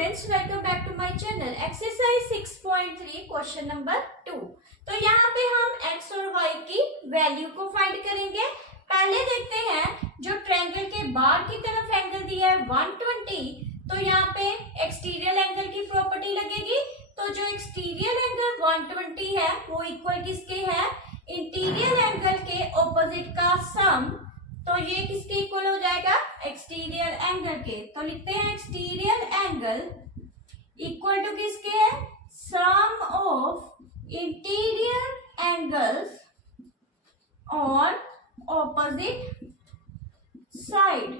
Students, welcome back to my channel. Exercise 6.3 question number 2। तो यहाँ पे हम x और y की वैल्यू को फाइंड करेंगे। पहले देखते हैं जो ट्रायंगल के बाहर की तरफ एंगल दिया है 120, तो यहाँ पे एक्सटीरियर एंगल की प्रॉपर्टी लगेगी। तो जो एक्सटीरियर एंगल 120 है वो इक्वल किसके है, इंटीरियर एंगल के ऑपोजिट का सम। तो ये किसके इक्वल हो जाएगा, एक्सटीरियर एंगल के। तो लिखते हैं एक्सटीरियर एंगल इक्वल टू किसके है, sum of interior angles on opposite side.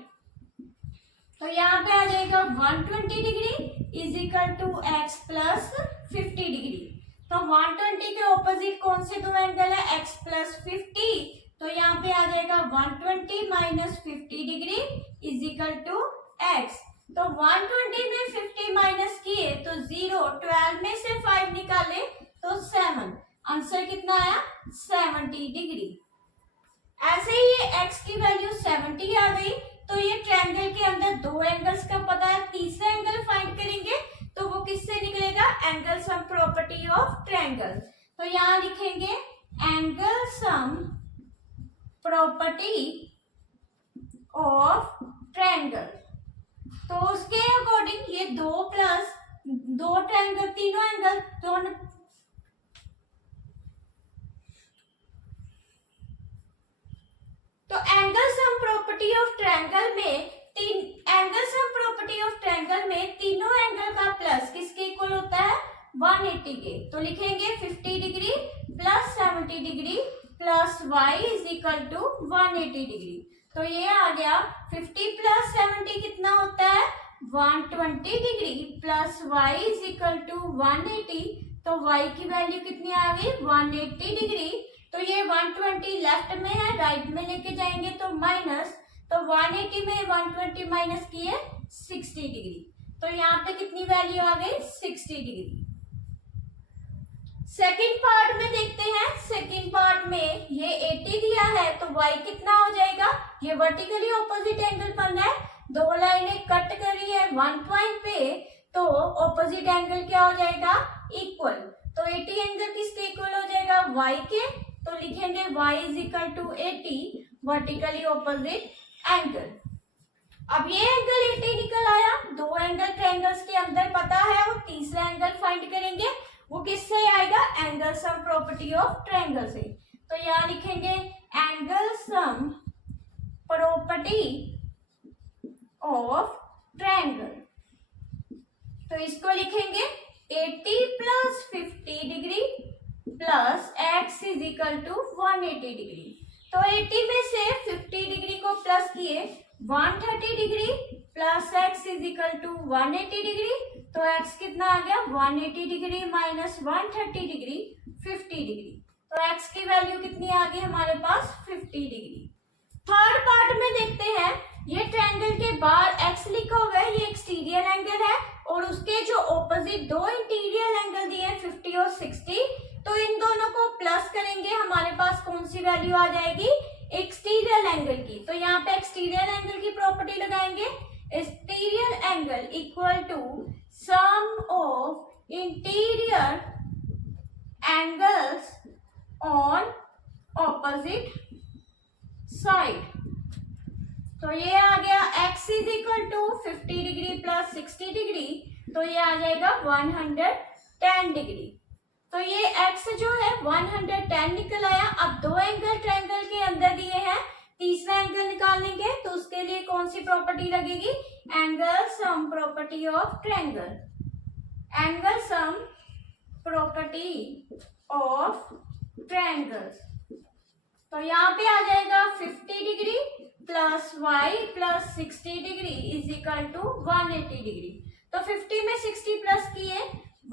तो यहाँ पे आ जाएगा 120 degree is equal to x plus 50 degree. तो 120 के ऑपोजिट कौन से दो एंगल है, एक्स प्लस 50। तो यहाँ पे आ जाएगा 120 minus 50 degree is equal to X. तो 120 में 50 माइनस किए तो 0, 12 में से 5 निकाले तो 7। आंसर कितना आया, 70 डिग्री। ऐसे ही ये x की वैल्यू 70 आ गई। तो ये ट्रायंगल के अंदर दो एंगल्स का पता है, तीसरा एंगल फाइंड करेंगे तो वो किससे निकलेगा, angle sum property of triangle. तो यहाँ लिखेंगे angle sum property of triangle. तो उसके अकॉर्डिंग ये 2 प्लस 2 ट्रायंगल, तीनों एंगल दोनों, तो angle sum property of triangle में तीनों एंगल का प्लस किसके इक्वल होता है, 180 के। तो लिखेंगे 50 degree plus 70 degree plus y is equal to 180 degree. तो ये आ गया 50 प्लस 70 कितना होता है, 120 degree plus y is equal to 180। तो y की वैल्यू कितनी आ गई, 180 डिग्री। तो ये 120 लेफ्ट में है, राइट में लेके जाएंगे तो माइनस। तो 180 में 120 माइनस किए 60 डिग्री। तो यहाँ पे कितनी वैल्यू आ गई, 60 डिग्री। सेकंड पार्ट में देखते हैं। सेकंड पार्ट में ये 80 दिया है तो y कितना हो जाएगा, ये वर्टिकली ऑपोजिट एंगल बन रहा है, दो लाइनें कट करी है 1 पॉइंट पे, तो ऑपोजिट एंगल क्या हो जाएगा, इक्वल। तो 80 एंगल किसके इक्वल हो जाएगा, y के। तो लिखेंगे y is equal to 80 vertically opposite angle. अब ये एंगल 80 निकल आया, दो एंगल ट्रायंगल्स के अंदर पता है, और तीसरा एंगल फाइंड करेंगे वो किससे आएगा, angle sum property of triangle से। तो यहाँ लिखेंगे angle sum property of triangle. तो इसको लिखेंगे 80 plus 50 degree plus x is equal to 180 degree. तो 80 में से 50 डिग्री को प्लस किए 130 degree plus x is equal to 180 degree. तो x कितना आ गया, 180 डिग्री माइनस 130 डिग्री 50 डिग्री। तो x की वैल्यू कितनी आ गई हमारे पास, 50 डिग्री। थर्ड पार्ट में देखते हैं। ये ट्रायंगल के बाहर x लिखा हुआ है, ये एक्सटीरियर एंगल है, और उसके जो ऑपोजिट दो इंटीरियर एंगल दिए हैं 50 और 60, तो इन दोनों को प्लस करेंगे, हमारे पास कौन सी वैल्यू आ जाएगी, एक्सटीरियर एंगल की। तो यहाँ पे एक्सटीरियर एंगल की प्रॉपर्टी लगाएंगे, exterior angle equal to sum of interior angles on opposite side. तो ये आ गया x is equal to 50 degree plus 60 degree, तो ये आ जाएगा 110 डिग्री। तो ये x जो है 110 निकल आया। अब दो एंगल ट्रायंगल के अंदर दिए हैं, तीसरा एंगल निकालेंगे तो उसके लिए कौन सी प्रॉपर्टी लगेगी, angle sum property of triangle. Angle sum property of triangle. तो यहाँ पे आ जाएगा 50 degree plus y plus 60 degree is equal to 180 degree. तो 50 में 60 प्लस किए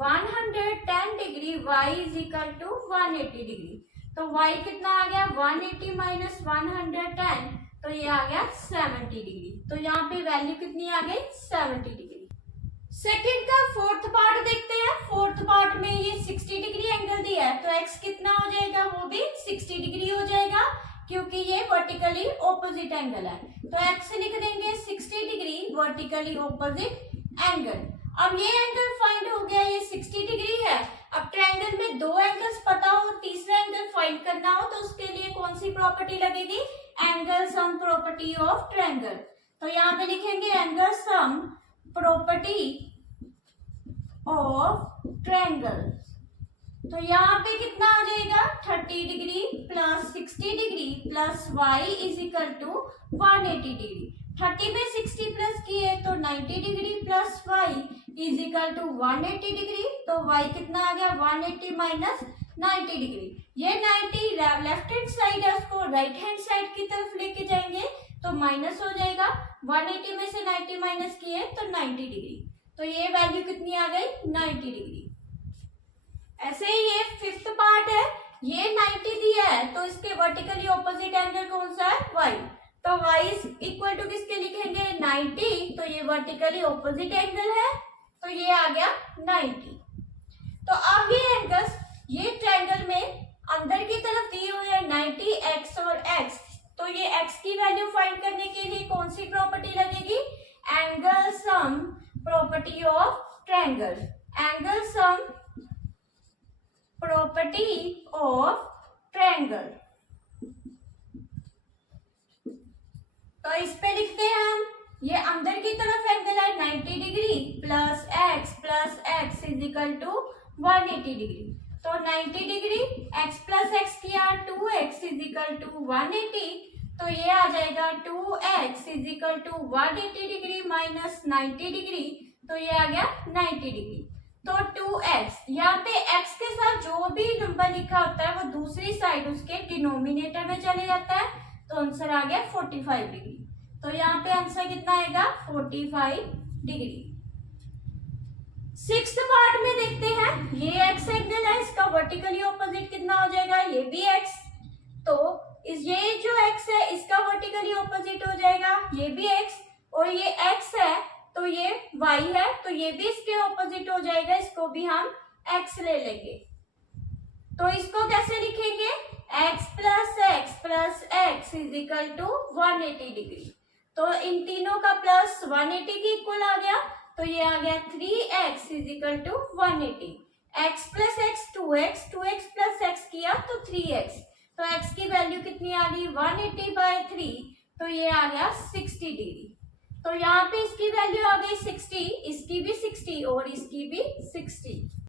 110 degree, y is equal to 180 degree. तो y कितना आ गया, 180 माइनस 110, तो ये आ गया 70 डिग्री। तो यहाँ पे वैल्यू कितनी आ गई, 70 डिग्री। सेकंड का फोर्थ पार्ट देखते हैं। फोर्थ पार्ट में ये 60 डिग्री एंगल दिया है, तो x कितना हो जाएगा, वो भी 60 डिग्री हो जाएगा, क्योंकि ये वर्टिकली ऑपोजिट एंगल है। तो x लिख देंगे 60 डिग्री वर्टिकली ऑपोजिट एंगल। अब ये एंगल फाइंड हो गया, ये 60 डिग्री है। अब ट्रायंगल में दो एंगल्स पता हो, तीसरा एंगल फाइंड करना हो, तो उसके लिए कौन सी प्रॉपर्टी लगेगी? Angle sum property of triangle. तो यहाँ पे लिखेंगे angle sum property of triangle. तो यहाँ पे कितना आ जाएगा? 30 degree plus 60 degree plus y is equal to 180 degree. 30 में 60 प्लस किए तो 90 degree plus y is equal to 180 degree. तो y कितना आ गया? 180 माइनस 90 डिग्री। ये 90 लेफ्ट हैंड साइड है, उसको राइट हैंड साइड की तरफ लेके जाएंगे तो माइनस हो जाएगा। 180 में से 90 माइनस किए तो 90 डिग्री। तो ये वैल्यू कितनी आ गई? 90 डिग्री। ऐसे ही ये फिफ्थ पार्ट है, ये 90 दिया है तो इसके वर्टिकली ऑपोजिट एंगल कौन सा है? y। तो y इज इक्वल टू किसके लिखेंगे? 90। तो ये वर्टिकली ऑपोजिट एंगल है, तो ये आ गया 90। तो अब ये एंगल्स, ये ट्रायंगल में अंदर की तरफ दिए हुए हैं 90, x और x। तो ये x की वैल्यू फाइंड करने के लिए कौन सी प्रॉपर्टी लगेगी? Angle sum property of triangle. Angle sum property of triangle. तो इस पे लिखते हैं हम, ये अंदर की तरफ एंगल है 90 degree plus x is equal to 180 degree. तो 90 डिग्री x प्लस एक्स किया 2x इज इक्वल टू 180। तो ये आ जाएगा 2x is equal to 180 degree minus 90 degree. तो ये आ गया 90 डिग्री। तो 2x, यहाँ पे x के साथ जो भी नंबर लिखा होता है वो दूसरी साइड उसके डिनोमिनेटर में चले जाता है। तो आंसर आ गया 45 डिग्री। तो यहाँ पे आंसर कितना आएगा? 45 डिग्री। सिक्स्थ पार्ट में देखते हैं, ये x एंगल है, इसका वर्टिकली ऑपोजिट कितना हो जाएगा? ये भी x। तो ये जो x है इसका वर्टिकली ऑपोजिट हो जाएगा ये भी x, और ये x है तो ये y है, तो ये भी इसके ऑपोजिट हो जाएगा, इसको भी हम x ले लेंगे। तो इसको कैसे लिखेंगे? x plus x is equal to 180 degree. तो इन तीनों का प्लस 180 की इक्वल आ गया, तो ये आ गया 3x is equal to 180। x plus X 2x, 2x plus x किया तो 3x। तो x की वैल्यू कितनी आ गई? 180/3। तो ये आ गया 60 डिग्री। तो यहाँ पे इसकी वैल्यू आ गई 60, इसकी भी 60 और इसकी भी 60।